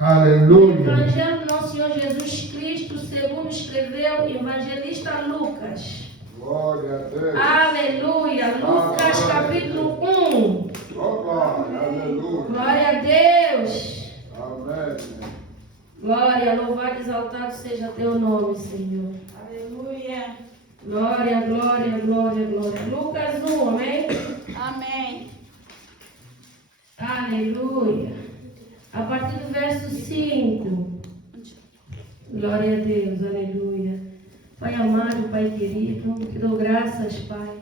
Aleluia. O Evangelho do nosso Senhor Jesus Cristo, segundo escreveu o evangelista Lucas. Glória a Deus. Aleluia. Lucas capítulo 1. Glória, aleluia. Glória a Deus. Amém. Glória, louvado e exaltado seja teu nome, Senhor. Aleluia. Glória, glória, glória, glória. Lucas 1, amém? Amém. Aleluia. A partir do verso 5. Glória a Deus, aleluia. Pai amado, Pai querido, te dou graças, Pai,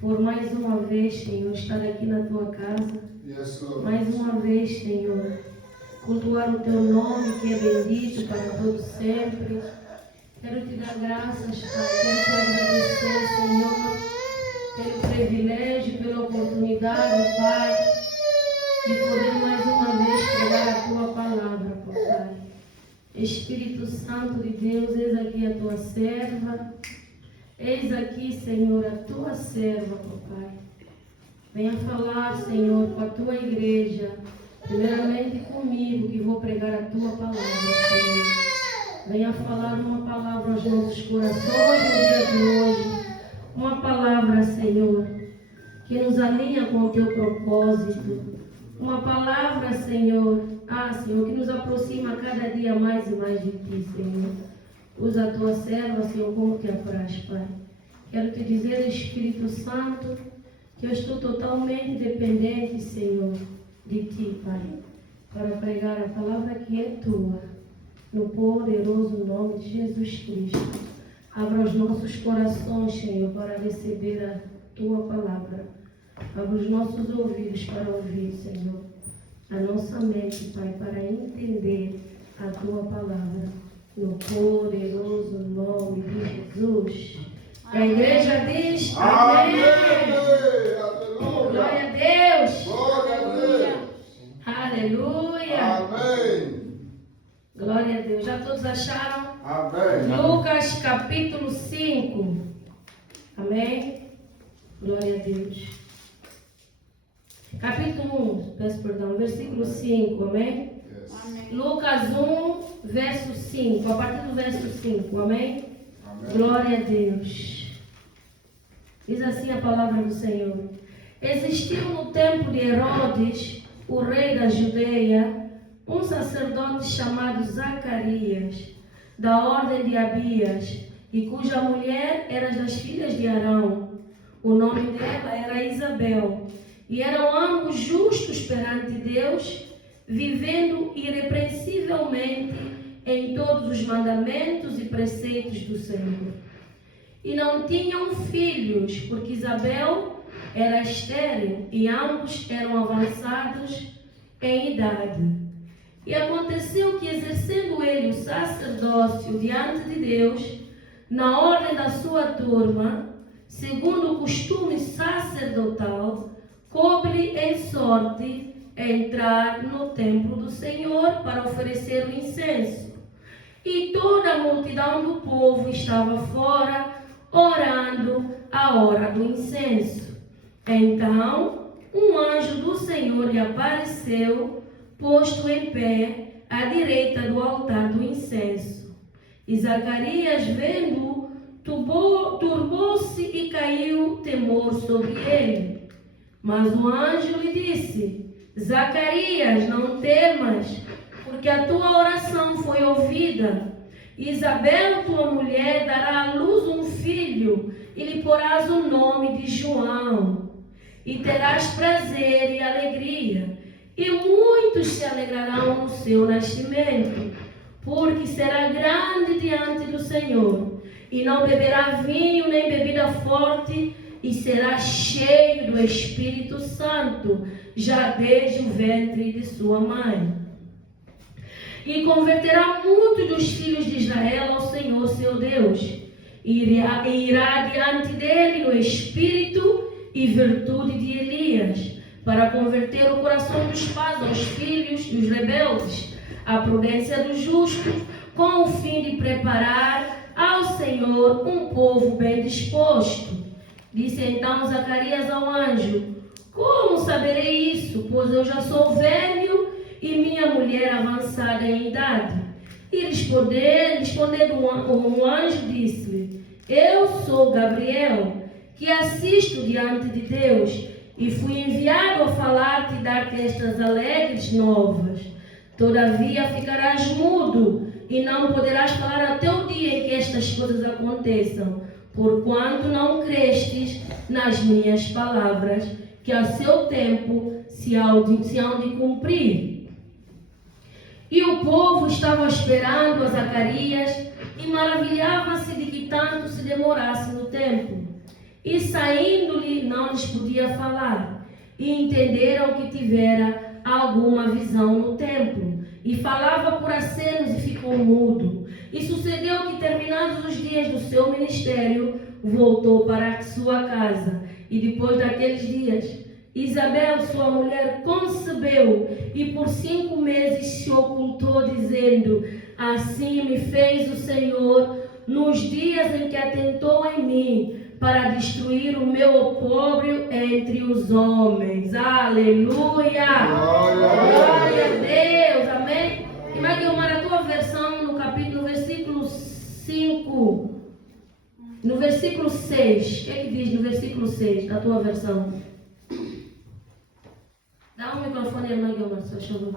por mais uma vez, Senhor, estar aqui na tua casa. Yes, Lord. Mais uma vez, Senhor, cultuar o teu nome, que é bendito para todo sempre. Quero te dar graças, Pai. Quero te agradecer, Senhor, pelo privilégio, pela oportunidade, Pai, de poder mais uma vez pregar a tua palavra, Pai. Espírito Santo de Deus, eis aqui a tua serva. Eis aqui, Senhor, a tua serva, Pai. Venha falar, Senhor, com a tua igreja. Primeiramente comigo, que vou pregar a tua palavra, Senhor. Venha falar uma palavra aos nossos corações no dia de hoje. Uma palavra, Senhor, que nos alinha com o teu propósito. Uma palavra, Senhor, Senhor, que nos aproxima cada dia mais e mais de ti, Senhor. Usa a tua serva, Senhor, como te apraz, Pai. Quero te dizer, Espírito Santo, que eu estou totalmente dependente, Senhor, de ti, Pai, para pregar a palavra que é tua, no poderoso nome de Jesus Cristo. Abra os nossos corações, Senhor, para receber a tua palavra. Abra os nossos ouvidos para ouvir, Senhor. A nossa mente, Pai, para entender a tua palavra. No poderoso nome de Jesus. A igreja diz amém. Aleluia. Glória a Deus. Glória a Deus. Aleluia. Amém. Glória a Deus. Já todos acharam? Amém. Lucas capítulo 5. Amém? Glória a Deus. Capítulo 1, peço perdão, versículo 5, amém? Yes. Amém. Lucas 1, verso 5, a partir do verso 5, amém? Amém. Glória a Deus. Diz assim a palavra do Senhor. Existiu no tempo de Herodes, o rei da Judeia, um sacerdote chamado Zacarias, da ordem de Abias, e cuja mulher era das filhas de Arão. O nome dela era Isabel. E eram ambos justos perante Deus, vivendo irrepreensivelmente em todos os mandamentos e preceitos do Senhor. E não tinham filhos, porque Isabel era estéril e ambos eram avançados em idade. E aconteceu que, exercendo ele o sacerdócio diante de Deus, na ordem da sua turma, segundo o costume sacerdotal, coube-lhe em sorte entrar no templo do Senhor para oferecer o incenso. E toda a multidão do povo estava fora, orando a hora do incenso. Então, um anjo do Senhor lhe apareceu, posto em pé, à direita do altar do incenso. E Zacarias, vendo-o, turbou-se e caiu temor sobre ele. Mas o anjo lhe disse: Zacarias, não temas, porque a tua oração foi ouvida. Isabel, tua mulher, dará à luz um filho, e lhe porás o nome de João. E terás prazer e alegria, e muitos se alegrarão no seu nascimento, porque será grande diante do Senhor, e não beberá vinho nem bebida forte, e será cheio do Espírito Santo, já desde o ventre de sua mãe. E converterá muitos dos filhos de Israel ao Senhor seu Deus, e irá diante dele no Espírito e virtude de Elias, para converter o coração dos pais aos filhos dos rebeldes, a prudência dos justos, com o fim de preparar ao Senhor um povo bem disposto. Disse então Zacarias ao anjo: Como saberei isso? Pois eu já sou velho e minha mulher avançada em idade? E respondendo um anjo disse-lhe: Eu sou Gabriel, que assisto diante de Deus, e fui enviado a falar-te e dar-te estas alegres novas. Todavia ficarás mudo e não poderás falar até o dia em que estas coisas aconteçam, porquanto não crestes nas minhas palavras, que a seu tempo se hão de cumprir. E o povo estava esperando a Zacarias e maravilhava-se de que tanto se demorasse no tempo. E saindo-lhe não lhes podia falar, e entenderam que tivera alguma visão no templo, e falava por acenos e ficou mudo. E sucedeu que, terminados os dias do seu ministério, voltou para a sua casa. E depois daqueles dias, Isabel, sua mulher, concebeu, e por 5 meses se ocultou, dizendo: Assim me fez o Senhor nos dias em que atentou em mim, para destruir o meu opróbrio entre os homens. Aleluia! Glória a Deus! Amém? E vai Guilmar, a tua versão no versículo 5, no versículo 6. O que é que diz no versículo 6 da tua versão? Dá um microfone, irmã Guilmar, se achou.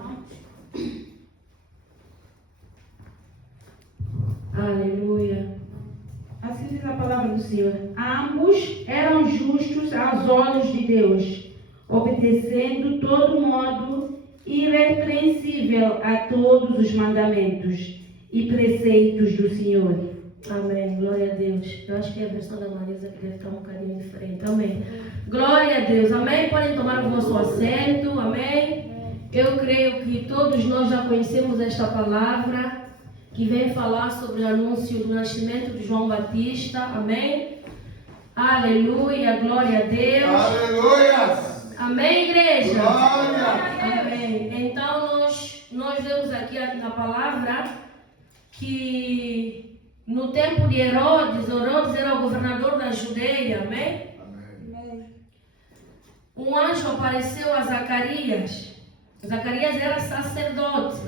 Aleluia. Assim diz a palavra do Senhor. Ambos eram justos aos olhos de Deus, obedecendo todo modo irrepreensível a todos os mandamentos e preceitos do Senhor. Amém. Glória a Deus. Eu acho que a versão da Marisa que deve estar um bocadinho diferente. Amém. Glória a Deus. Amém. Podem tomar o vosso assento. Amém. Eu creio que todos nós já conhecemos esta palavra, que vem falar sobre o anúncio do nascimento de João Batista. Amém? Aleluia, glória a Deus. Aleluia. Amém, igreja? Glória. Amém. Então, nós vemos aqui na palavra que no tempo de Herodes era o governador da Judeia. Amém? Amém. Um anjo apareceu a Zacarias. Zacarias era sacerdote.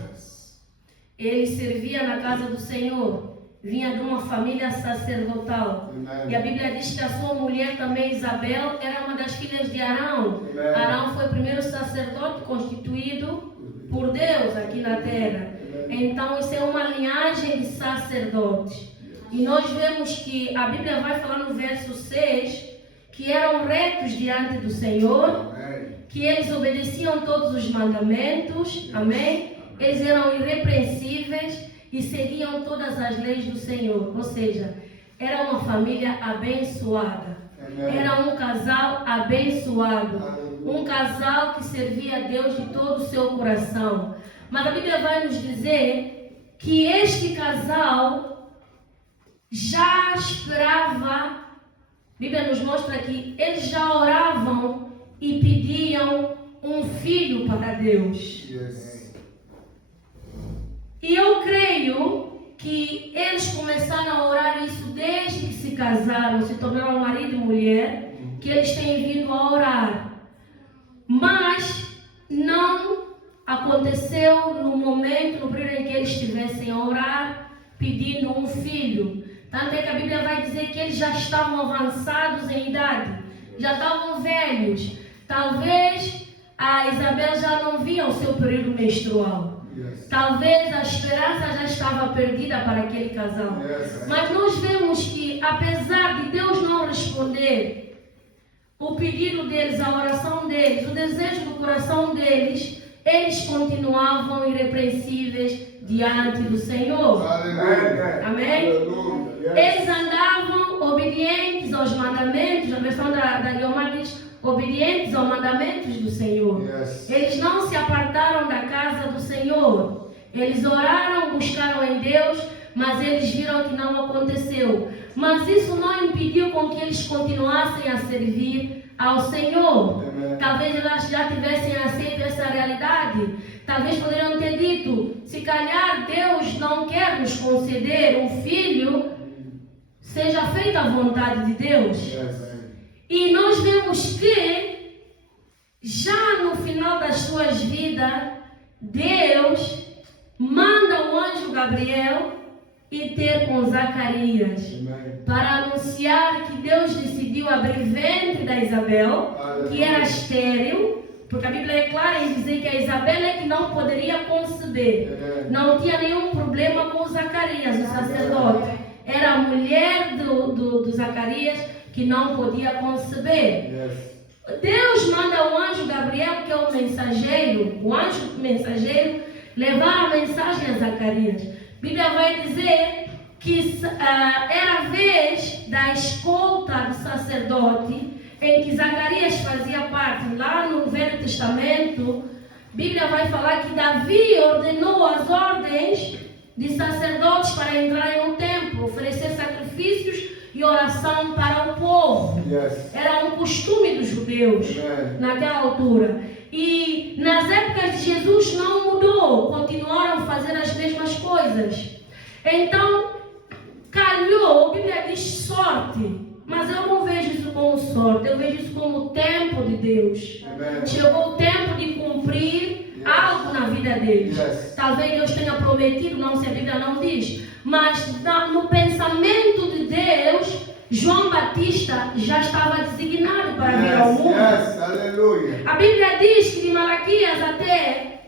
Ele servia na casa do Senhor, vinha de uma família sacerdotal. Amém. E a Bíblia diz que a sua mulher também, Isabel, era uma das filhas de Arão. Amém. Arão foi o primeiro sacerdote constituído por Deus aqui na terra. Então isso é uma linhagem de sacerdotes. E nós vemos que a Bíblia vai falar no verso 6 que eram retos diante do Senhor, Amém. que eles obedeciam todos os mandamentos. Amém? Eles eram irrepreensíveis e seguiam todas as leis do Senhor. Ou seja, era uma família abençoada. Amém. Era um casal abençoado. Aleluia. Um casal que servia a Deus de todo o seu coração. Mas a Bíblia vai nos dizer que este casal já esperava. A Bíblia nos mostra que eles já oravam e pediam um filho para Deus. Yes. E eu creio que eles começaram a orar isso desde que se casaram, se tornaram marido e mulher, que eles têm vindo a orar. Mas não aconteceu no momento, no período em que eles estivessem a orar, pedindo um filho. Tanto é que a Bíblia vai dizer que eles já estavam avançados em idade, já estavam velhos. Talvez a Isabel já não via o seu período menstrual. Yes. Talvez a esperança já estava perdida para aquele casal. Yes. Mas nós vemos que, apesar de Deus não responder o pedido deles, a oração deles, o desejo do coração deles, eles continuavam irrepreensíveis diante do Senhor. Aleluia. Amém? Aleluia. Yes. Eles andavam obedientes aos mandamentos. A versão da Guilmar diz: obedientes aos mandamentos do Senhor. Yes. Eles não se apartaram da casa do Senhor. Eles oraram, buscaram em Deus, mas eles viram que não aconteceu. Mas isso não impediu com que eles continuassem a servir ao Senhor. Amém. Talvez elas já tivessem aceito essa realidade. Talvez poderiam ter dito: se calhar Deus não quer nos conceder um filho, seja feita a vontade de Deus. Yes. E nós vemos que, já no final das suas vidas, Deus manda o anjo Gabriel e ter com Zacarias Amém. para anunciar que Deus decidiu abrir ventre da Isabel, que era estéril, porque a Bíblia é clara em dizer que a Isabel é que não poderia conceber. Não tinha nenhum problema com o Zacarias, o sacerdote. Era a mulher do Zacarias que não podia conceber. Yes. Deus manda o anjo Gabriel, que é o mensageiro, o anjo mensageiro, levar a mensagem a Zacarias. A Bíblia vai dizer que era a vez da escolta do sacerdote, em que Zacarias fazia parte. Lá no Velho Testamento, a Bíblia vai falar que Davi ordenou as ordens de sacerdotes para entrarem no templo, oferecer sacrifícios e oração para o povo. Yes. Era um costume dos judeus naquela altura. E nas épocas de Jesus não mudou, continuaram a fazer as mesmas coisas. Então, calhou, a Bíblia diz sorte, mas eu não vejo isso como sorte, eu vejo isso como o tempo de Deus. Amen. Chegou o tempo de cumprir algo na vida deles. Yes. Talvez Deus tenha prometido, não se a Bíblia não diz, mas no pensamento de Deus, João Batista já estava designado para vir ao mundo. Yes. Aleluia. A Bíblia diz que de Malaquias até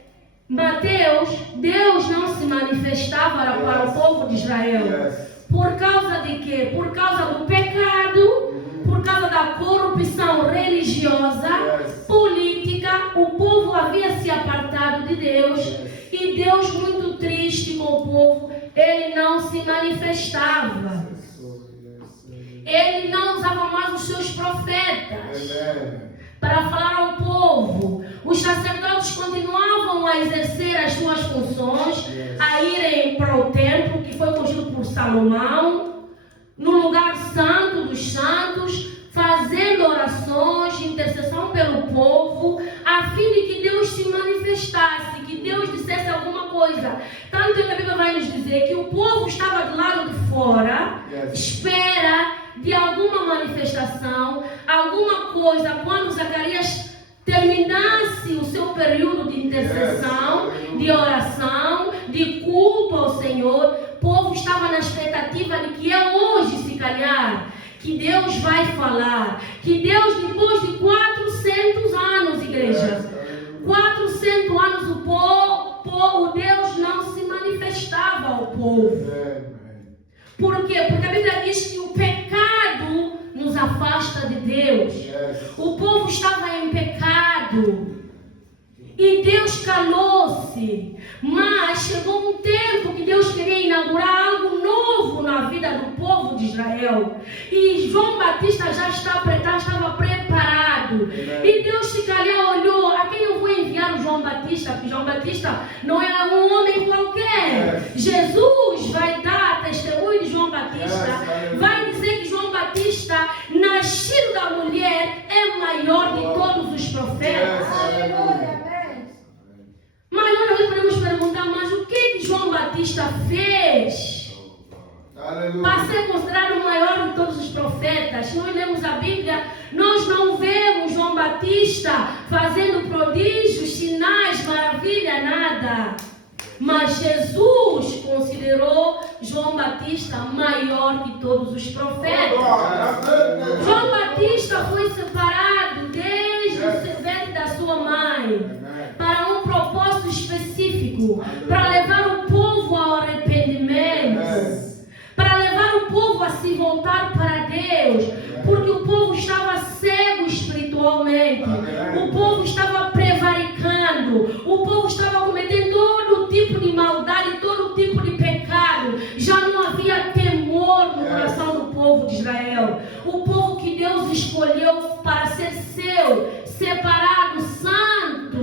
Mateus, Deus não se manifestava para o povo de Israel. Yes. Por causa de quê? Por causa do pecado, por causa da corrupção religiosa, política. O povo havia se apartado de Deus e Deus, muito triste com o povo, ele não se manifestava. Ele não usava mais os seus profetas para falar ao povo. Os sacerdotes continuavam a exercer as suas funções, a irem para o templo que foi construído por Salomão, no lugar santo dos santos, fazendo orações, intercessão pelo povo, a fim de que Deus se manifestasse, que Deus dissesse alguma coisa. Tanto que a Bíblia vai nos dizer que o povo estava do lado de fora, espera de alguma manifestação, alguma coisa. Quando Zacarias terminasse o seu período de intercessão, de oração, de culto ao Senhor, o povo estava na expectativa de que é hoje, se calhar, que Deus vai falar, que Deus, depois de 400 anos, igreja, 400 anos o Deus não se manifestava ao povo. Por quê? Porque a Bíblia diz que o pecado nos afasta de Deus. O povo estava em pecado e Deus calou-se. Mas chegou um tempo que Deus queria inaugurar algo novo na vida do povo de Israel. E João Batista já estava preparado. E Deus se calhar olhou: a quem eu vou enviar o João Batista? Porque João Batista não é um homem qualquer. Jesus vai dar testemunho de João Batista. Vai dizer que João Batista, nascido da mulher, é maior de todos os profetas. Mas nós podemos perguntar: mas o que João Batista fez para ser considerado o maior de todos os profetas? Se nós lemos a Bíblia, nós não vemos João Batista fazendo prodígios, sinais, maravilha, nada. Mas Jesus considerou João Batista maior que todos os profetas. João Batista foi separado desde o ventre da sua mãe para um propósito específico, para levar o povo ao arrependimento, para levar o povo a se voltar para Deus, porque o povo estava cego espiritualmente, o povo estava prevaricando, o povo estava cometendo todo tipo de maldade, todo tipo de pecado. Já não havia temor no coração do povo de Israel, o povo que Deus escolheu para ser seu, separado, santo.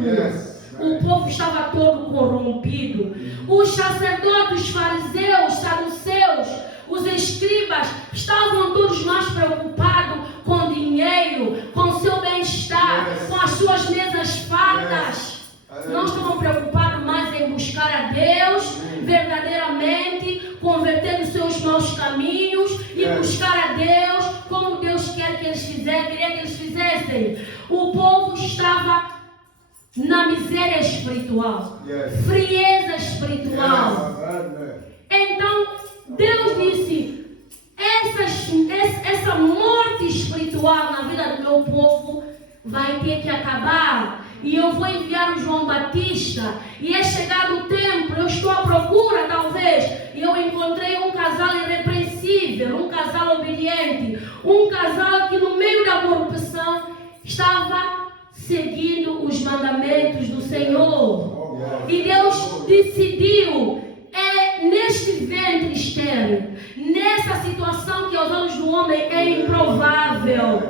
O povo estava todo corrompido. Os sacerdotes, os fariseus, os saduceus, os escribas estavam todos mais preocupados com dinheiro, com seu bem-estar, com as suas mesas fartas. Não estavam preocupados mais em buscar a Deus verdadeiramente, converter os seus maus caminhos e buscar a Deus como Deus queria que eles fizessem. O povo estava na miséria espiritual, Yes. frieza espiritual. Amen. Então, Deus disse, essa morte espiritual na vida do meu povo vai ter que acabar. E eu vou enviar o João Batista. E é chegado o tempo, eu estou à procura talvez, e eu encontrei um casal irrepreensível, um casal obediente, um casal que no meio da corrupção estava seguindo os mandamentos do Senhor. E Deus decidiu, neste ventre estéril, nessa situação que aos olhos do homem é improvável,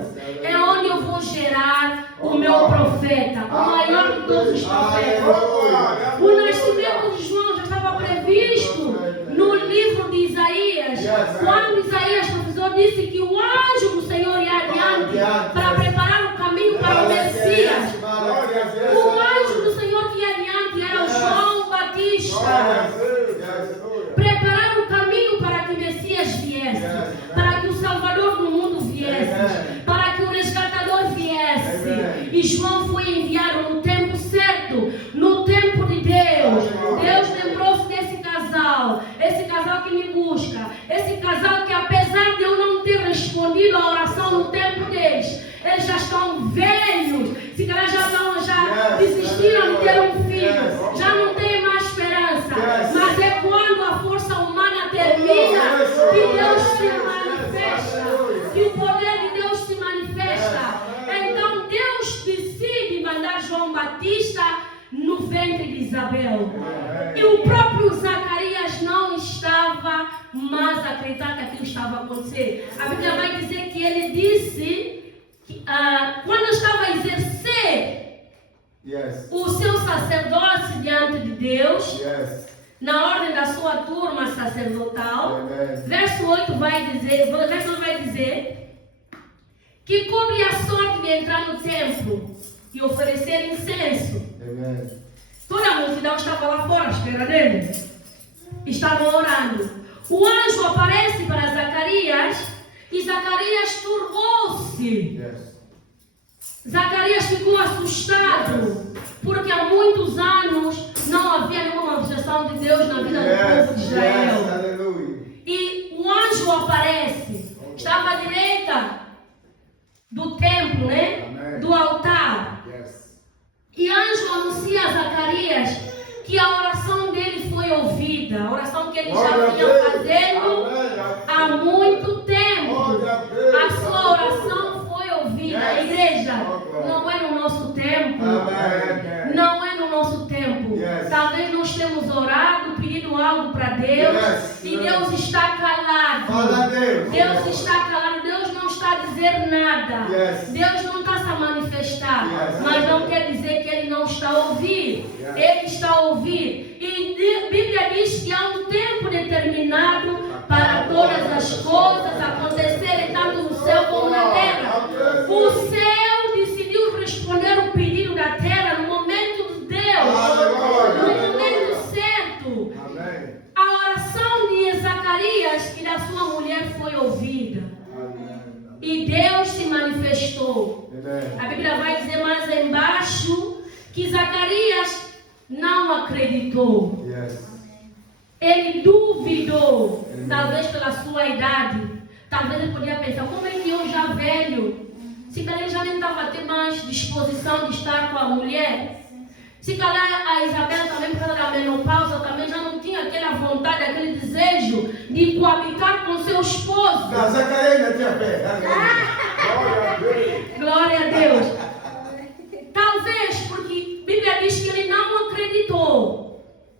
é onde eu vou gerar o meu profeta, o maior de todos os profetas. O nascimento de João já estava previsto no livro de Isaías, quando Isaías, professor, disse que o anjo do Senhor ia adiante para preparar o caminho para o Messias. O anjo do Senhor que ia adiante era o João Batista. Preparar o caminho para que o Messias viesse, para que o Salvador do mundo viesse, para que o resgatador viesse. E João foi enviado no tempo certo, no tempo de Deus. Deus lembrou-se desse casal que me busca, esse casal que apesar de eu não ter respondido à oração no tempo deles, eles já estão velhos, se calhar já desistiram de ter um filho, já não tem mais esperança, mas é quando a força humana termina que Deus se manifesta, que o poder de Deus se manifesta. Então Deus decide mandar João Batista no ventre de Isabel. E o próprio Zacarias não estava mais a acreditar que aquilo estava a acontecer. A Bíblia vai dizer que ele disse que quando estava a exercer o seu sacerdócio diante de Deus, na ordem da sua turma sacerdotal, verso 8 vai dizer que coube a sorte de entrar no templo e oferecer incenso. Toda a multidão estava lá fora, à espera dele. Estavam orando. O anjo aparece para Zacarias e Zacarias turbou-se. Zacarias ficou assustado, porque há muitos anos não havia nenhuma manifestação de Deus na vida do povo de Israel. E o anjo aparece, estava à direita do templo, né? Do altar. E anjo anuncia a Zacarias que a oração dele foi ouvida, a oração que ele já vinha fazendo há muito tempo. A sua oração foi ouvida. Igreja, não é no nosso tempo. Não é no nosso tempo. Talvez nós temos orado, pedido algo para Deus e Deus está calado. Deus está calado. Deus não está a dizer nada. Deus não está a se manifestar. Mas não quer dizer que Ele não está a ouvir. Ele está a ouvir. E a Bíblia diz que há um tempo determinado para todas as coisas acontecerem, tanto no céu como na terra. O céu decidiu responder o pedido da terra no momento de Deus, no momento certo. A oração de Zacarias e da sua mulher foi ouvida. E Deus se manifestou. A Bíblia vai dizer mais embaixo que Zacarias não acreditou. Ele duvidou, talvez pela sua idade. Talvez ele podia pensar, como é que eu já velho? Se calhar ele já nem estava a ter mais disposição de estar com a mulher. Se calhar a Isabel também, por causa da menopausa, também já não tinha aquela vontade, aquele desejo de coabitar com seu esposo. Glória a Deus. Talvez porque a Bíblia diz que ele não acreditou.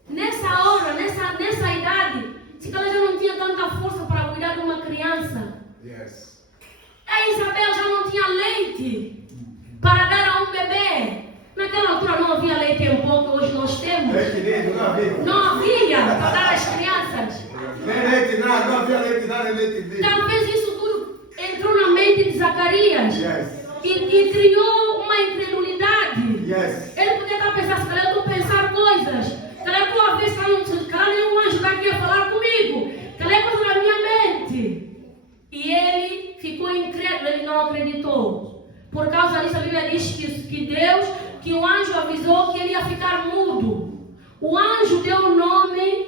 Nessa hora, nessa idade, se calhar já não tinha tanta força para cuidar de uma criança. A Isabel já não tinha leite para dar a um bebê. Naquela altura não havia leite em pó que hoje nós temos. Não havia para dar às crianças. Talvez isso tudo entrou na mente de Zacarias e criou uma incredulidade. Ele podia estar pensando, se calhar eu estou a pensar coisas. Calhar tua vez, calhar nenhum anjo está aqui a falar comigo. Calhar coisa na minha mente. E ele ficou incrédulo, ele não acreditou. Por causa disso, a Bíblia diz que que o anjo avisou que ele ia ficar mudo. O anjo deu o nome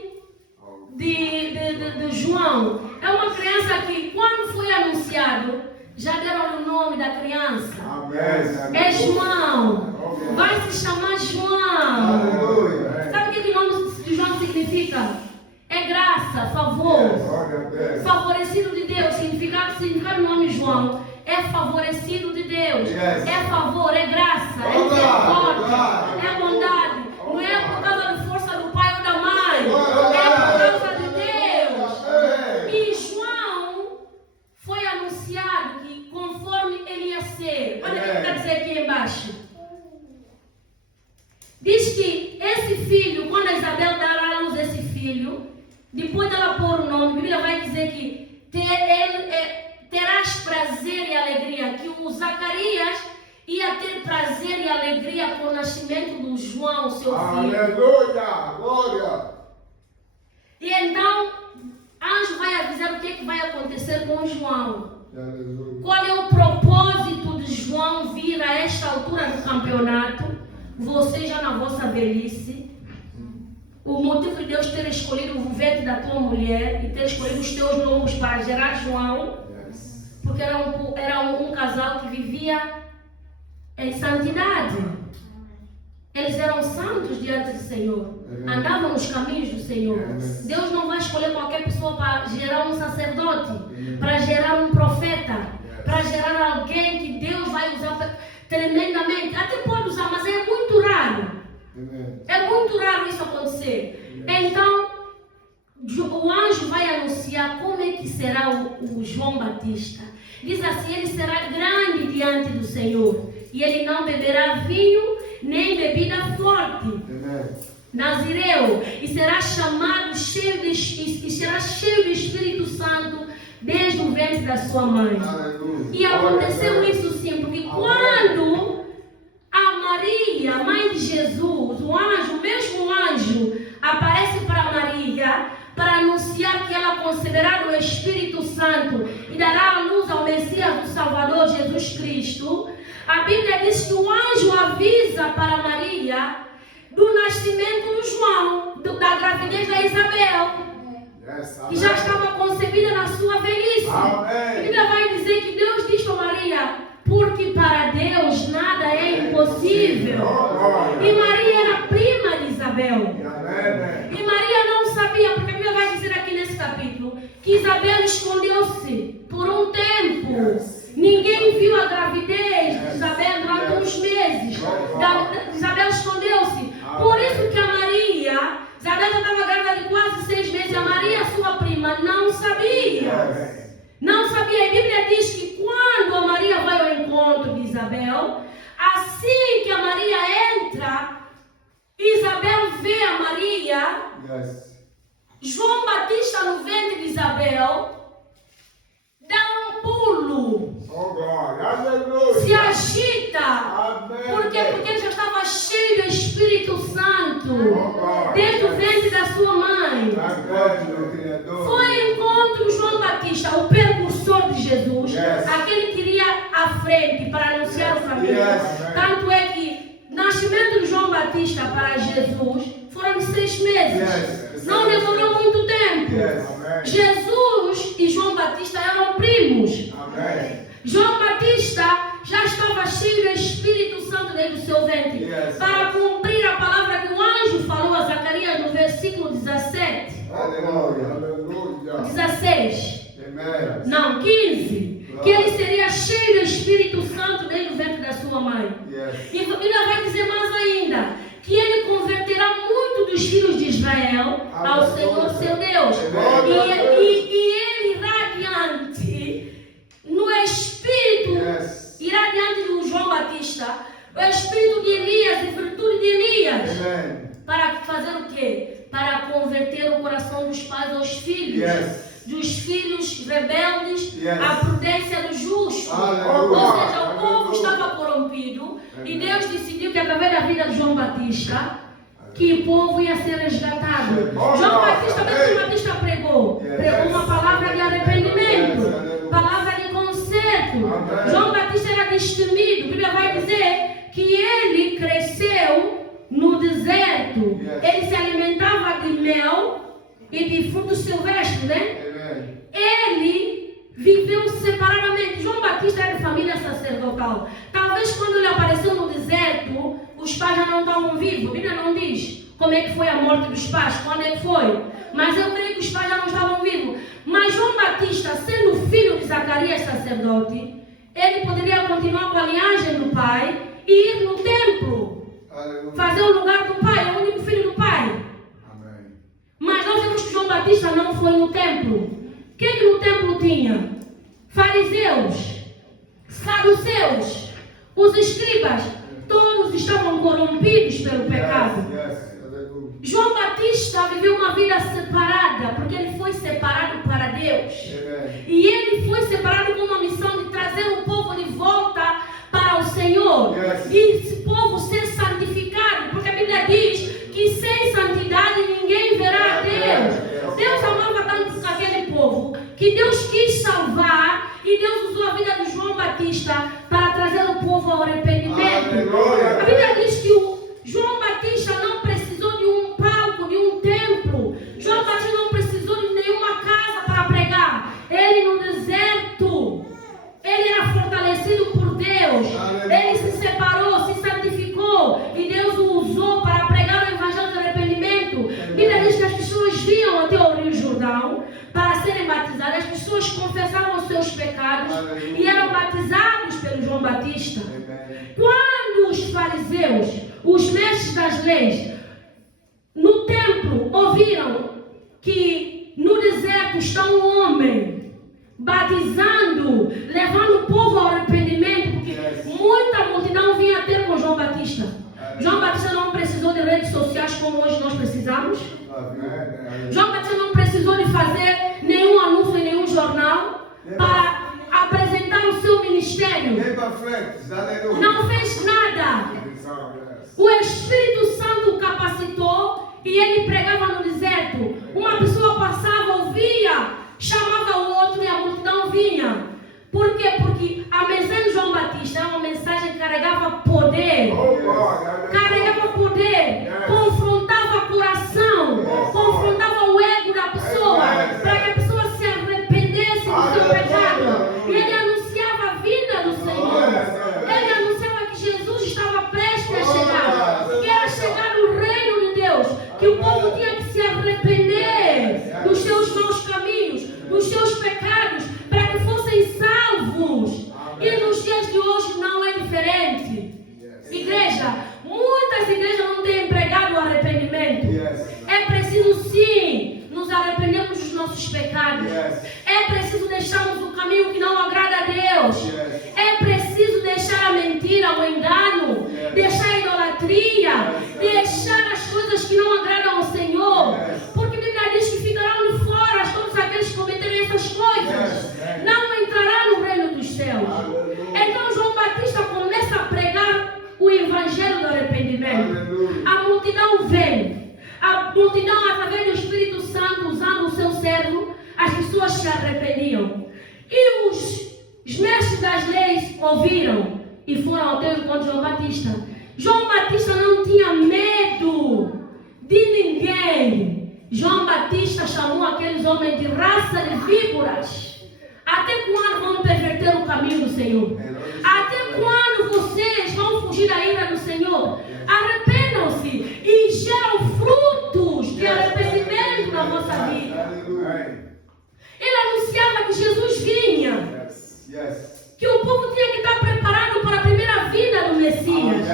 de João. É uma criança que, quando foi anunciado, já deram o nome da criança. Amém. É João. Vai se chamar João. Aleluia. Sabe o que o nome de João significa? É graça, favor. Glória a Deus. Favorecido de Deus. Significado do nome João é favorecido de Deus. Yes. É favor, é graça, é misericórdia, é bondade. Não é por causa da força do pai ou da mãe. É por causa de Deus. E João foi anunciado que conforme ele ia ser. Olha o que está dizendo aqui embaixo. Diz que esse filho, quando a Isabel dará à luz esse filho, depois dela pôr o nome, a Bíblia vai dizer que terás prazer e alegria, que o Zacarias ia ter prazer e alegria com o nascimento do João, seu filho. Aleluia. Glória. E então, anjo vai avisar o que vai acontecer com o João. Aleluia. Qual é o propósito de João vir a esta altura do campeonato? Você já na vossa velhice. O motivo de Deus ter escolhido o ventre da tua mulher e ter escolhido os teus lombos para gerar João, porque era um casal que vivia em santidade. Eles eram santos diante do Senhor. Andavam nos caminhos do Senhor. Deus não vai escolher qualquer pessoa para gerar um sacerdote, para gerar um profeta, para gerar alguém que Deus vai usar tremendamente. Até pode usar, mas é muito raro. É muito raro isso acontecer. Então, o anjo vai anunciar como é que será o João Batista. Diz assim: ele será grande diante do Senhor, e ele não beberá vinho nem bebida forte. Nazireu, e será chamado cheio do Espírito Santo desde o ventre da sua mãe. Aleluia. E aconteceu isso sim, porque quando a Maria, mãe de Jesus, o mesmo anjo, aparece para Maria para anunciar que ela conceberá do Espírito Santo e dará a luz ao Messias do Salvador, Jesus Cristo. A Bíblia diz que o anjo avisa para Maria do nascimento do João, da gravidez da Isabel, que já estava concebida na sua velhice. A Bíblia vai dizer que Deus diz para Maria: porque para Deus nada é impossível. E Maria era prima de Isabel. E Maria não sabia, porque a Bíblia vai dizer aqui nesse capítulo que Isabel escondeu-se por um tempo. Ninguém viu a gravidez de Isabel durante uns meses. Isabel escondeu-se. Por isso que a Maria, Isabel já estava grávida de quase 6 meses. A Maria, sua prima, não sabia. Não sabia. A Bíblia diz que quando a Maria vai ao encontro de Isabel, assim que a Maria entra, Isabel vê a Maria, João Batista no ventre de Isabel, dá um pulo, se agita. Por quê? Porque ele já estava cheio do Espírito Santo desde o ventre da sua mãe. Foi encontro de João Batista, o precursor de Jesus, aquele que iria à frente para anunciar o caminho. Tanto é que o nascimento de João Batista para Jesus foram 6 meses. Não demorou muito tempo. Jesus e João Batista eram primos. João Batista já estava cheio do Espírito Santo dentro do seu ventre, para cumprir a palavra que o anjo falou a Zacarias no versículo 17. 16. Não, 15. Que ele seria cheio do Espírito Santo dentro do ventre da sua mãe. E a Bíblia vai dizer mais ainda, que ele converterá muito dos filhos de Israel ao Senhor seu Deus. E ele irá adiante no Espírito, irá diante do João Batista, o Espírito de Elias, e virtude de Elias. Para fazer o quê? Para converter o coração dos pais aos filhos. Dos filhos rebeldes à prudência do justo. Ou seja, o povo estava corrompido e Deus decidiu que através da vida de João Batista, que o povo ia ser resgatado. João Batista, mesmo Batista pregou uma palavra de arrependimento, palavra de conserto. João Batista era destemido. A Bíblia vai dizer que ele ele cresceu no deserto. Yes. Ele se alimentava de mel e de frutos silvestres, né? Amen. Ele viveu separadamente. João Batista era de família sacerdotal. Talvez quando ele apareceu no deserto, os pais já não estavam vivos. A Bíblia não diz como é que foi a morte dos pais, quando é que foi. Mas eu creio que os pais já não estavam vivos. Mas João Batista, sendo filho de Zacarias sacerdote, ele poderia continuar com a linhagem do pai e ir no templo, Aleluia. fazer o lugar do pai, é o único filho do pai. Amém. Mas nós vemos que João Batista não foi no templo. O que no templo tinha? Fariseus, saduceus, os escribas, todos estavam corrompidos pelo pecado. Yes. Aleluia. João Batista viveu uma vida separada, porque ele foi separado para Deus. Amen. E ele foi separado com uma missão de trazer o povo de volta para o Senhor. Yes. E esse povo ser santificado, porque a Bíblia diz que sem santidade ninguém verá a Deus. Deus amava tanto aquele povo que Deus quis salvar e Deus usou a vida de João Batista para trazer o povo ao arrependimento. Aleluia. A Bíblia diz que o João Batista não precisou de um palco, de um templo. João Batista não precisou de nenhuma casa para pregar. Ele no deserto, ele era fortalecido por Deus. Aleluia. Ele se separou, se santificou e Deus o usou para pregar o evangelho do arrependimento. A Bíblia diz que as pessoas vinham até o Rio Jordão para serem batizadas. As pessoas confessavam os seus pecados Aleluia. e eram batizados pelo João Batista. Amen. Quando os fariseus, os mestres das leis, no templo ouviram que no deserto está um homem batizando, levando o povo ao arrependimento, porque muita multidão vinha ter com João Batista. João Batista não precisou de redes sociais como hoje nós precisamos. Amen. João Batista não precisou de fazer nenhum anúncio em nenhum jornal para apresentar o seu ministério. Never friends. Aleluia. Não fez nada. O Espírito Santo o capacitou e ele pregava no deserto. Uma pessoa passava, ouvia, chamava o outro e a multidão vinha. Por quê? Porque a mensagem de João Batista era uma mensagem que carregava poder. Oh, God. Carregava poder, confrontava o coração, confrontava o ego da pessoa, para que a pessoa se arrependesse do seu pecado. E ele anunciava a vida do Senhor. Ele anunciava que Jesus estava prestes a chegar, que era chegar o reino de Deus, que o povo tinha que se arrepender dos seus maus caminhos, dos seus pecados, para que fossem salvos. E nos dias de hoje não é diferente. Igreja, muitas igrejas não têm pregado o arrependimento. É preciso sim nos arrependermos dos nossos pecados. É preciso deixarmos o caminho que não agrada a Deus. É preciso deixar a mentira, o engano, deixar a idolatria, deixar as coisas que não agradam ao Senhor. Porque a Bíblia diz que ficarão de fora todos aqueles que cometerem essas coisas. Não entrará no reino dos céus. Então João Batista começa a pregar o evangelho do arrependimento. A multidão vem. A multidão, através do Espírito Santo, usando o seu servo, as pessoas se arrependiam. E os mestres das leis ouviram e foram ao teu encontro de João Batista. João Batista não tinha medo de ninguém. João Batista chamou aqueles homens de raça de víboras. Até quando vão perverter o caminho do Senhor? Até quando vocês vão fugir da ira do Senhor? Arrependam-se e geram frutos de arrependimento na vossa vida. Ele anunciava que Jesus vinha, que o povo tinha que estar preparado para a primeira vinda do Messias.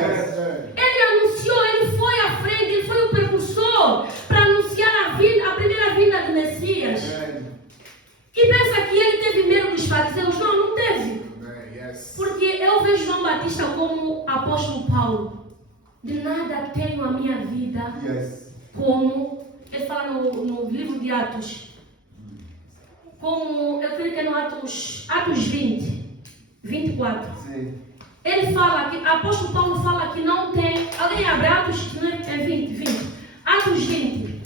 Ele anunciou, ele foi à frente, ele foi o precursor para anunciar a primeira vinda do Messias. E pensa que ele teve medo dos fariseus? Não, não teve. Porque eu vejo João Batista como apóstolo Paulo. De nada tenho a minha vida como, ele fala no livro de Atos, como, eu creio que é no Atos 20, 24. Ele fala que, apóstolo Paulo fala que não tem, alguém abre Atos, né? É 20. Atos 20.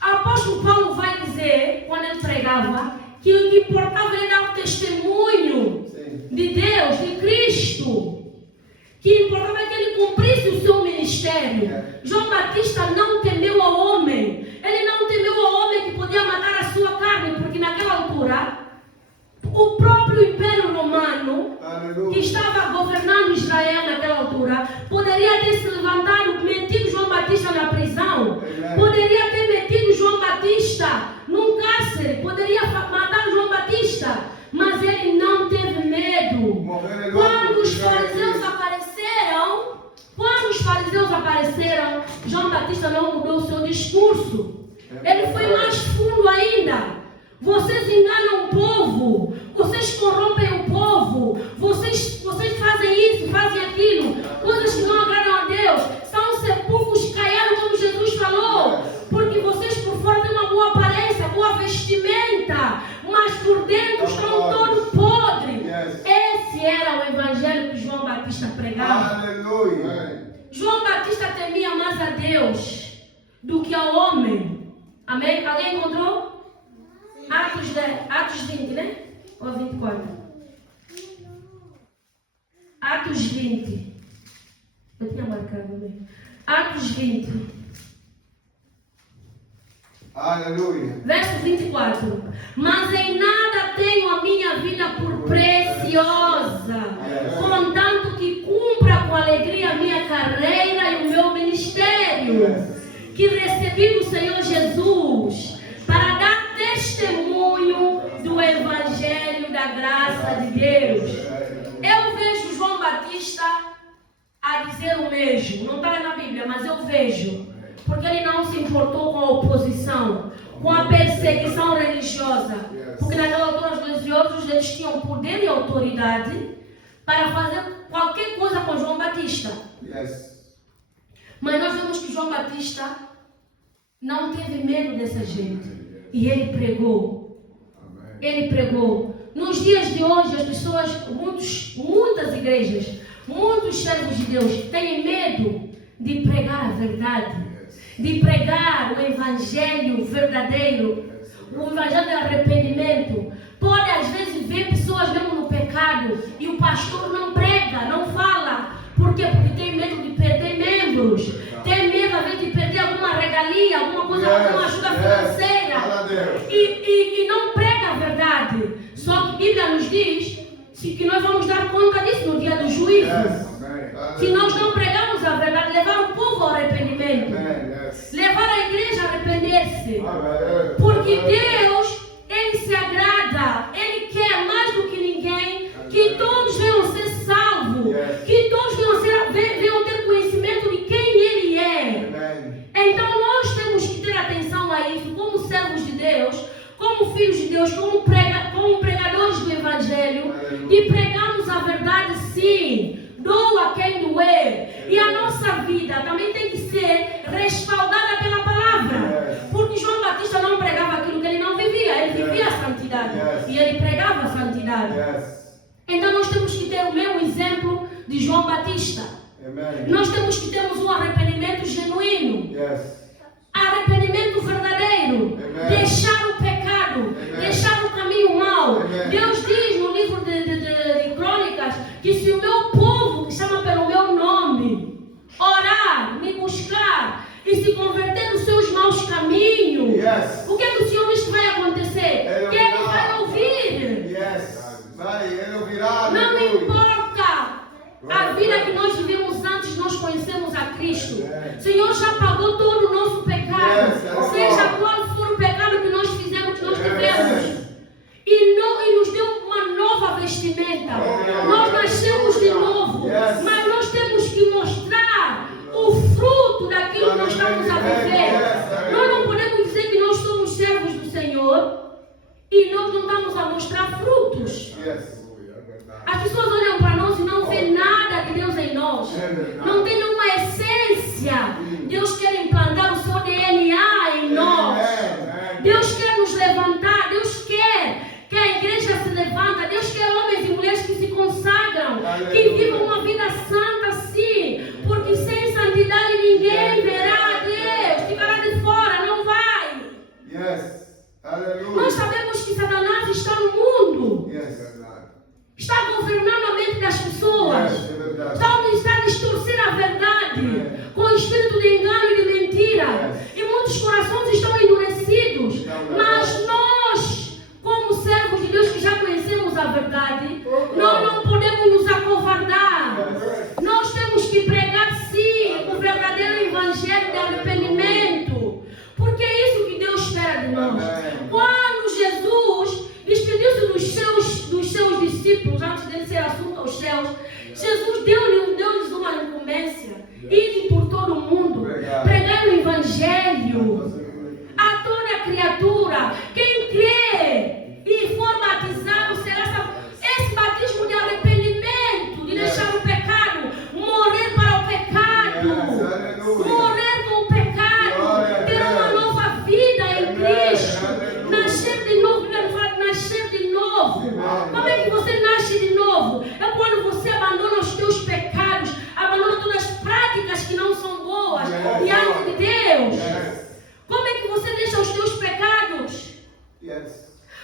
Apóstolo Paulo vai dizer, quando ele pregava, que o que importava ele dar o testemunho de Deus, de Cristo, que importava que ele cumprisse o seu ministério. João Batista não temeu ao homem. Ele não temeu ao homem que podia matar a sua carne, porque naquela altura o próprio Império Romano, que estava governando Israel naquela altura, poderia ter se levantado, metido João Batista na prisão, poderia ter metido João Batista num cárcere, poderia matar João Batista, mas ele não teve medo. Quando os fariseus apareceram, João Batista não mudou o seu discurso. Ele foi mais fundo ainda. Vocês enganam o povo, vocês corrompem o povo, vocês fazem isso, fazem aquilo, coisas que não agradam a Deus. São sepulcros que caiaram, como Jesus falou, porque vocês por fora têm uma boa aparência, boa vestimenta, mas por dentro estão todos podres. Esse era o evangelho que João Batista pregava. João Batista temia mais a Deus do que ao homem. Amém? Alguém encontrou? Atos 20, né? Ou 24? Atos 20. Eu tinha marcado, né? Atos 20. Aleluia. Verso 24. Mas em nada tenho a minha vida por preciosa, contanto que cumpra com alegria a minha carreira e o meu ministério, que recebi do Senhor Jesus, para dar testemunho do Evangelho da graça de Deus. Eu vejo João Batista a dizer o mesmo. Não está na Bíblia, mas eu vejo. Porque ele não se importou com a oposição, com a perseguição religiosa. Porque naquela altura os religiosos eles tinham poder e autoridade para fazer qualquer coisa com João Batista. Mas nós vemos que João Batista não teve medo dessa gente. E ele pregou. Ele pregou. Nos dias de hoje, as pessoas, muitas igrejas, muitos servos de Deus têm medo de pregar a verdade, de pregar o evangelho verdadeiro, o evangelho de arrependimento. Pode às vezes ver pessoas mesmo no pecado e o pastor não prega, não fala. Por quê? Porque tem medo de perder membros, tem medo às vezes de perder alguma regalia, alguma coisa, alguma ajuda financeira, e não prega a verdade. Só que a Bíblia nos diz que nós vamos dar conta disso no dia do juízo. Se nós não pregamos a verdade, levar o povo ao arrependimento, levar a igreja a arrepender-se, porque Deus, Ele se agrada, Ele quer mais do que ninguém que todos venham ser salvos, que todos venham ter conhecimento de quem Ele é. Então nós temos que ter atenção a isso, como servos de Deus, como filhos de Deus, como pregadores do Evangelho, e pregamos a verdade sim. Doa quem doer. E a nossa vida também tem que ser respaldada pela palavra. Porque João Batista não pregava aquilo que ele não vivia. Ele vivia a santidade. E ele pregava a santidade. Então nós temos que ter o mesmo exemplo de João Batista. Nós temos que termos um arrependimento genuíno. Arrependimento verdadeiro. Deixar o pecado. Deixar o caminho mau. Deus diz no livro de Crônicas que se o meu povo, que chama pelo meu nome, orar, me buscar e se converter nos seus maus caminhos, o que é que o Senhor diz que vai acontecer? Que Ele vai ouvir. Não importa a vida que nós vivemos antes, nós conhecemos a Cristo. O Senhor já pagou todo o nosso pecado, seja qual for o pecado que nós fizemos, que nós tivemos. E nos deu uma nova vestimenta. Nós nascemos de novo. Mas nós temos que mostrar o fruto daquilo que nós estamos a viver. Nós não podemos dizer que nós somos servos do Senhor e nós não estamos a mostrar frutos. As pessoas olham para nós e não vêem nada de Deus em nós. Não tem nenhuma essência. Deus quer implantar o seu DNA em nós. Deus quer nos levantar. Deus quer que a igreja se levanta. Deus quer homens e mulheres que se consagram, que vivam uma vida santa, sim, porque sem santidade ninguém verá a Deus, ficará de fora, não vai. Nós sabemos que Satanás está no mundo, está governando a mente das pessoas, está Mas nós, como servos de Deus que já conhecemos a verdade, nós não podemos nos acovardar. Nós temos que pregar, sim, o verdadeiro evangelho de arrependimento. Porque é isso que Deus espera de nós. Quando Jesus despediu-se dos seus discípulos, antes dele ser assunto aos céus, Jesus deu-lhes uma incumbência: ir por todo o mundo, pregar o evangelho a toda criatura. Quem crê e for batizado será esse batismo de arrependimento, de deixar o pecado, morrer para o pecado, morrer com o pecado, ter uma nova vida em Cristo, nascer de novo. Nascer de novo. Como é que você nasce de novo? É quando você abandona os teus pecados, abandona todas as práticas que não são boas diante de Deus. Como é que você deixa os teus pecados?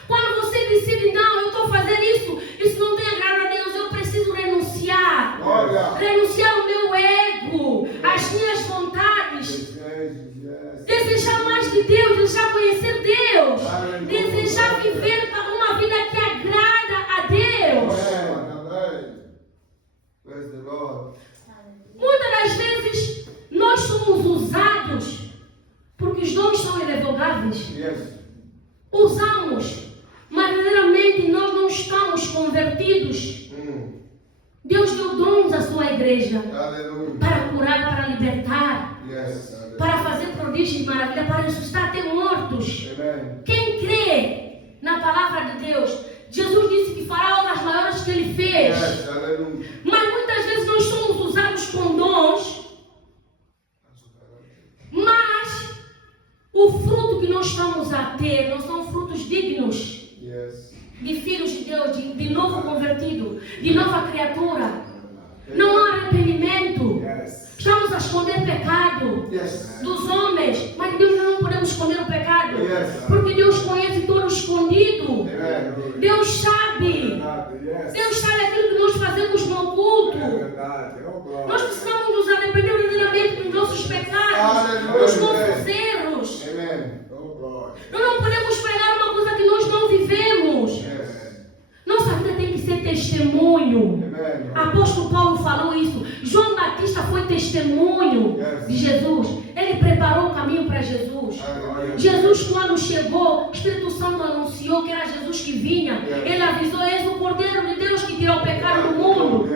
Quando você decide, não, eu estou fazendo isso não tem agrado a Deus, eu preciso renunciar. Renunciar o meu ego, as minhas vontades. Desejar mais de Deus, desejar conhecer Deus, desejar viver uma vida que agrada a Deus. Muitas das vezes nós somos usados porque os dons são irrevogáveis. Usamos, mas verdadeiramente nós não estamos convertidos. Deus deu dons à sua igreja para curar, para libertar, para fazer prodígios e maravilhas, para ressuscitar até mortos. Quem crê na palavra de Deus, Jesus disse que fará obras maiores que Ele fez. Mas muitas vezes nós somos usados com dons, mas o fruto que nós estamos a ter não são frutos dignos de filhos de Deus, de novo convertido, de nova criatura. Não há arrependimento. Estamos a esconder pecado dos homens, mas Deus não podemos esconder o pecado, porque Deus conhece todo escondido. Deus sabe aquilo que nós fazemos no oculto. Nós precisamos nos arrepender verdadeiramente dos nossos pecados, dos nossos erros. Nós não podemos pregar uma coisa que nós não vivemos. Nossa vida tem que ser testemunho. Apóstolo Paulo falou isso. João Batista foi testemunho de Jesus. Ele preparou o caminho para Jesus. Jesus, quando chegou, o Espírito Santo anunciou que era Jesus que vinha. Ele avisou: eis o Cordeiro de Deus que tirou o pecado do mundo.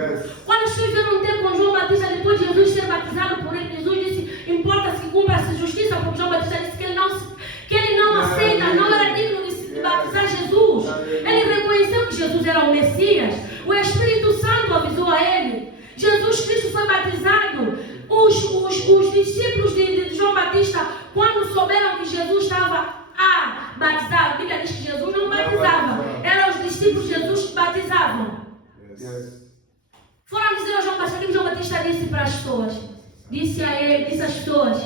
Quando as pessoas viram ter com João Batista, depois de Jesus ser batizado por ele, Jesus disse: importa-se que cumpra-se justiça, porque João Batista disse que ele não aceita, não era digno de batizar Jesus. Ele reconheceu que Jesus era o Messias. O Espírito Santo avisou a ele. Jesus Cristo foi batizado. Os discípulos de João Batista, quando souberam que Jesus estava a batizar, a Bíblia diz que Jesus não batizava, eram os discípulos de Jesus que batizavam. Foram dizer a João Batista, que João Batista disse para as pessoas, disse às pessoas,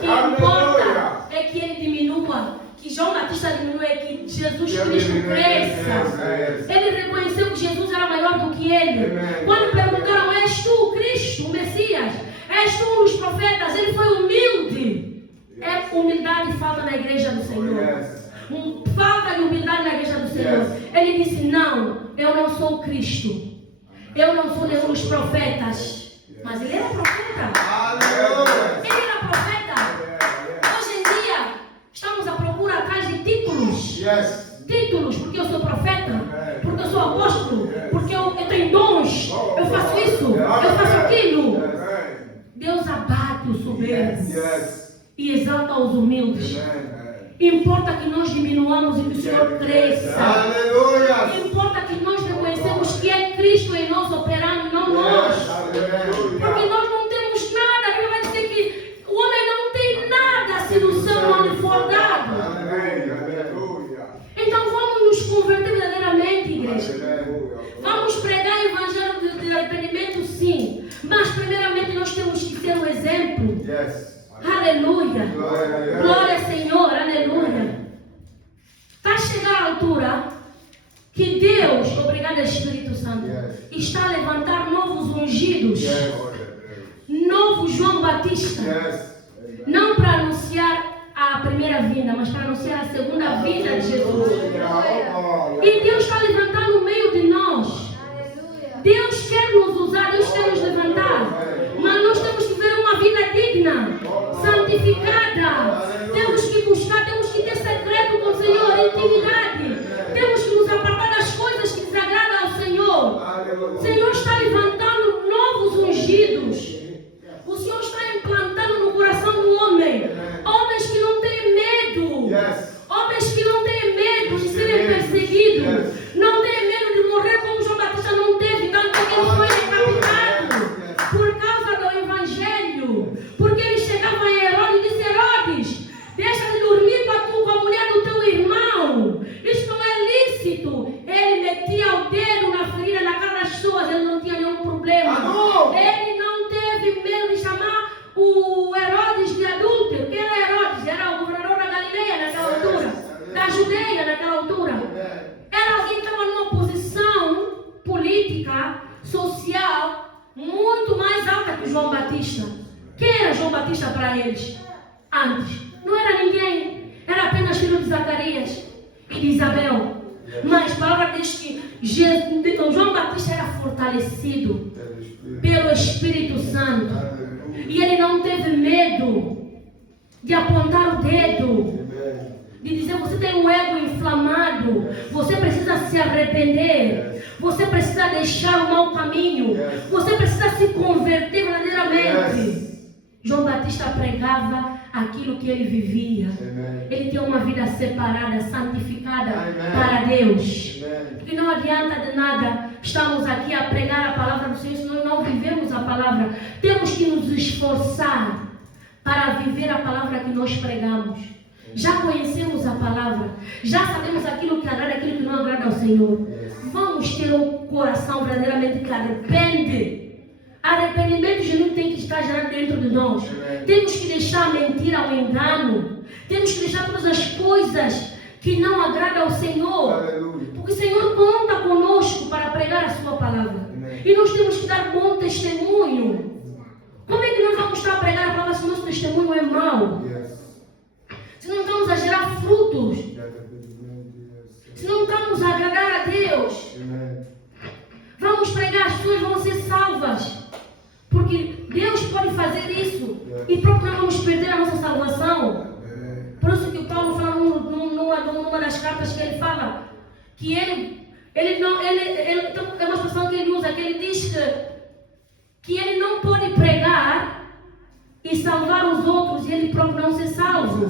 que importa é que ele diminua, que João Batista diminua, é que Jesus Cristo cresça. Ele reconheceu que Jesus era maior do que ele. Quando perguntaram: és tu o Cristo, o Messias? És tu um dos profetas? Ele foi humilde. Humildade falta na igreja do Senhor. Falta de humildade na igreja do Senhor. Ele disse: não, eu não sou o Cristo. Eu não sou nenhum dos profetas. Mas ele era profeta. Ele era profeta. Hoje em dia estamos à procura atrás de títulos. Títulos, porque eu sou profeta, porque eu sou apóstolo, porque eu tenho dons, eu faço isso, eu faço aquilo. Deus abate os soberbos e exalta os humildes. Importa que nós diminuamos e que o Senhor cresça. Importa que nós reconhecemos que é Cristo em nós operando, não nós. Porque nós não temos nada. A Bíblia vai dizer que o homem não tem nada se do céu não lhe for dado. Então vamos nos converter verdadeiramente, igreja. Vamos pregar o evangelho de arrependimento, sim. Mas primeiramente nós temos que ser um exemplo. Aleluia. Glória ao Senhor. Aleluia. Está chegando a altura que Deus, obrigado Espírito Santo, está a levantar novos ungidos. Novo João Batista. Não para anunciar a primeira vinda, mas para anunciar a segunda vinda de Jesus. Aleluia. E Deus está levantando no meio de nós. Deus quer nos usar, Deus quer nos levantar. Mas nós temos que viver uma vida digna, santificada. Temos que buscar, temos que ter secreto com o Senhor, intimidade. Temos que nos apartar das coisas que desagradam ao Senhor. O Senhor está levantando novos ungidos. O Senhor está implantando no coração do homem homens que não têm medo. Homens que não têm medo de serem perseguidos. Não têm medo de morrer como João Batista não teve, tanto que ele foi decapitado por causa do Evangelho. Porque ele chegava em Herodes e disse: Herodes, deixa de dormir com a mulher do teu irmão. Isso não é lícito. Ele metia o dedo na ferida na cara das pessoas, ele não tinha nenhum problema. Ele não teve medo de chamar o Herodes de adúltero. Quem era Herodes? Era o governador da Galileia naquela altura, da Judeia naquela altura. Era alguém que estava numa posição política, social, muito mais alta que João Batista. Quem era João Batista para eles? Antes, não era ninguém. Era apenas filho de Zacarias e de Isabel. Mas a palavra diz que João Batista era fortalecido pelo Espírito Santo. E ele não teve medo de apontar o dedo, de dizer: você tem um ego inflamado, você precisa se arrepender, você precisa deixar o mau caminho, você precisa se converter verdadeiramente. João Batista pregava aquilo que ele vivia. Ele tinha uma vida separada, santificada para Deus. E não adianta de nada estamos aqui a pregar a palavra do Senhor se nós não vivemos a palavra. Temos que nos esforçar para viver a palavra que nós pregamos. Já conhecemos a palavra, já sabemos aquilo que agrada e aquilo que não agrada ao Senhor. Vamos ter um coração verdadeiramente que arrepende. Arrependimento genuíno tem que estar já dentro de nós. Temos que deixar a mentira, o engano. Temos que deixar todas as coisas que não agradam ao Senhor. Porque o Senhor conta conosco para pregar a sua palavra. E nós temos que dar bom testemunho. Como é que nós vamos estar a pregar a palavra se o nosso testemunho é mau? Se não estamos a gerar frutos, se não estamos a agradar a Deus, vamos pregar, as pessoas vão ser salvas. Porque Deus pode fazer isso. E próprio nós vamos perder a nossa salvação. Por isso que o Paulo fala numa das cartas que ele fala, que ele é uma expressão que ele usa, que ele diz que ele não pode pregar e salvar os outros e ele próprio não ser salvo.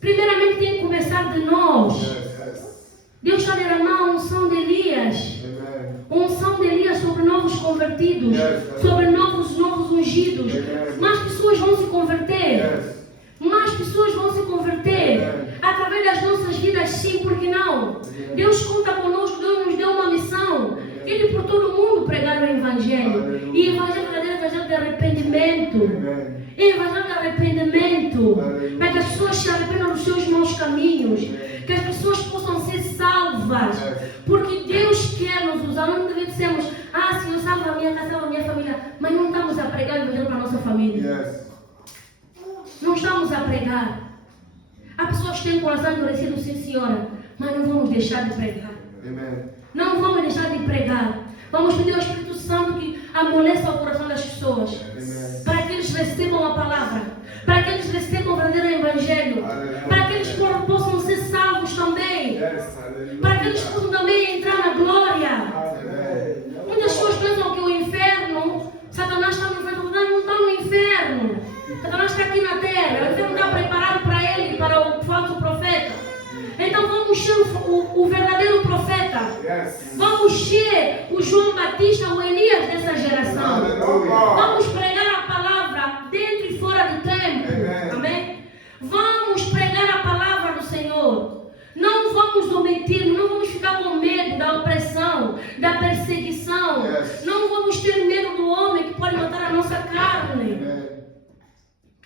Primeiramente tem que começar de nós. Deus está derramando a unção de Elias. Unção de Elias sobre novos convertidos, sobre novos ungidos. Mais pessoas vão se converter. Mais pessoas vão se converter através das nossas vidas, sim, porque não? Deus conta conosco, Deus nos deu uma missão. Ele por todo mundo pregar o Evangelho. E o Evangelho verdadeiro é o Evangelho de arrependimento. Evangelho de arrependimento. Para que as pessoas se arrependam dos seus maus caminhos. Que as pessoas possam ser salvas. Porque Deus quer nos usar. Nós não devemos dizer: Senhor, salva a minha casa, salva a minha família. Mas não estamos a pregar o Evangelho para a nossa família. Não estamos a pregar. Há pessoas que têm o coração endurecido, sim, senhora. Mas não vamos deixar de pregar. Não vamos deixar de pregar. Vamos pedir ao Espírito Santo que amoleça o coração das pessoas. Para que eles recebam a palavra. Para que eles recebam o verdadeiro Evangelho. Para que eles possam ser salvos também. Para que eles possam também entrar na glória. Muitas pessoas pensam que o inferno, Satanás está no inferno. Satanás não está no inferno. Satanás está aqui na terra. O inferno está preparado para ele, para o falso profeta. Então vamos ser o verdadeiro profeta. Vamos ser o João Batista, o Elias dessa geração. Vamos pregar a palavra dentro e fora do templo. Amém? Vamos pregar a palavra do Senhor. Não vamos omitir, não vamos ficar com medo da opressão, da perseguição. Não vamos ter medo do homem que pode matar a nossa carne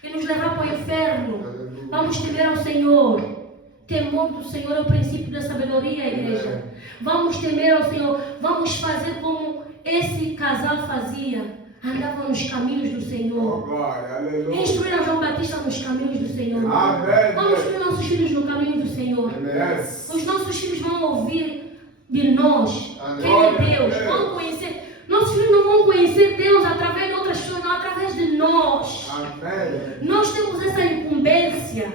e nos levar para o inferno. Vamos temer ao Senhor. Temor do Senhor é o princípio da sabedoria, igreja. Vamos temer ao Senhor. Vamos fazer como esse casal fazia. andavam nos caminhos do Oh, Senhor. glória. Aleluia. Instruíram João Batista nos caminhos do Senhor. Amém. Vamos instruir nossos filhos no caminho do Senhor. Yes. Os nossos filhos vão ouvir de nós quem é Deus. Vão conhecer. Nossos filhos não vão conhecer Deus através de outras pessoas, não, através de nós. Amém. Nós temos essa incumbência.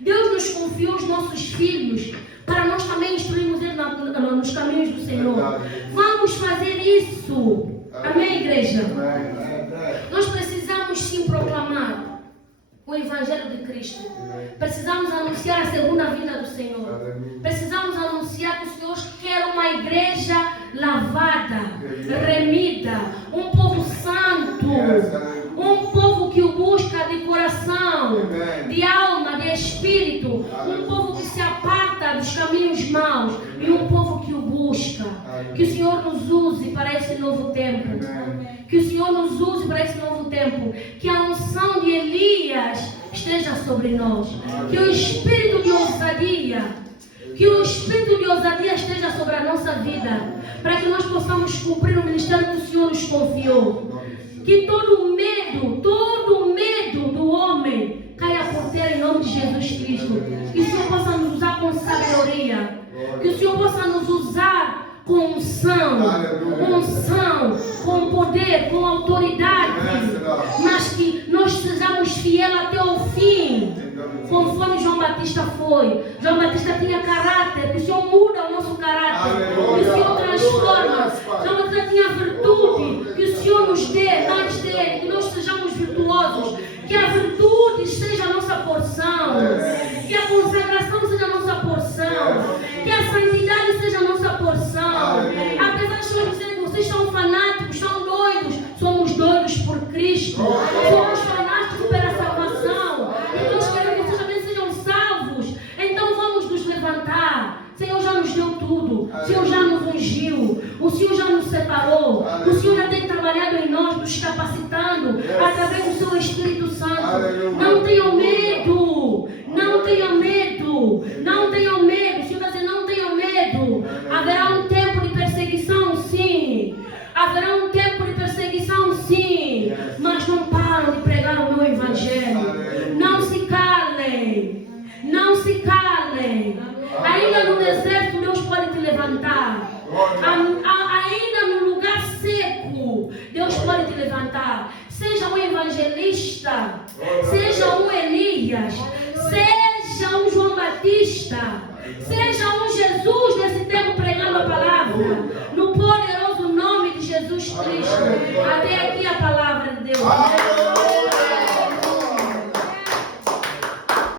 Deus nos confiou os nossos filhos para nós também instruirmos eles nos caminhos do Senhor. Vamos fazer isso. Amém, igreja? Amém. Nós precisamos sim proclamar o Evangelho de Cristo. Precisamos anunciar a segunda vinda do Senhor. Precisamos anunciar que o Senhor quer uma igreja lavada, remida, um povo santo, um povo que o busca de coração, de alma, de espírito, um povo que se aparta dos caminhos maus e um povo que o busca. Que o Senhor nos use para esse novo tempo. Que o Senhor nos use para esse novo tempo. Que a unção de Elias esteja sobre nós. Que o espírito de ousadia, esteja sobre a nossa vida. Para que nós possamos cumprir o ministério que o Senhor nos confiou. Que todo medo do homem caia por terra em nome de Jesus Cristo. Que o Senhor possa nos usar com sabedoria. Que o Senhor possa nos usar com unção, com poder, com autoridade, mas que nós sejamos fiéis até o fim, conforme João Batista foi. João Batista tinha caráter, que o Senhor muda o nosso caráter, que o Senhor transforma. João Batista tinha virtude, que o Senhor nos dê antes dele, que nós sejamos virtuosos, que a virtude seja a nossa porção, que a consagração seja a nossa porção, que a santidade seja a nossa porção. Apesar de nós dizer que vocês são fanáticos, são doidos, somos doidos por Cristo, somos fanáticos pela salvação, e nós queremos que vocês também sejam salvos. Então vamos nos levantar. O Senhor já nos deu tudo, o Senhor já nos ungiu, o Senhor já nos separou, o Senhor já tem trabalhado em nós, nos capacitando através do seu Espírito Santo. Não tenham medo, não tenham medo, não tenham medo. O Senhor vai dizer, não tenham medo. Haverá um tempo de perseguição, sim. Haverá um tempo de perseguição, sim. Mas não param de pregar o meu Evangelho. Não se calem, não se calem. Ainda no deserto Deus pode te levantar. Ainda no lugar seco Deus pode te levantar. Seja um evangelista, seja um Elias, seja um João Batista, seja um Jesus desse tempo pregando a palavra, no poderoso nome de Jesus Cristo. Até aqui a palavra de Deus.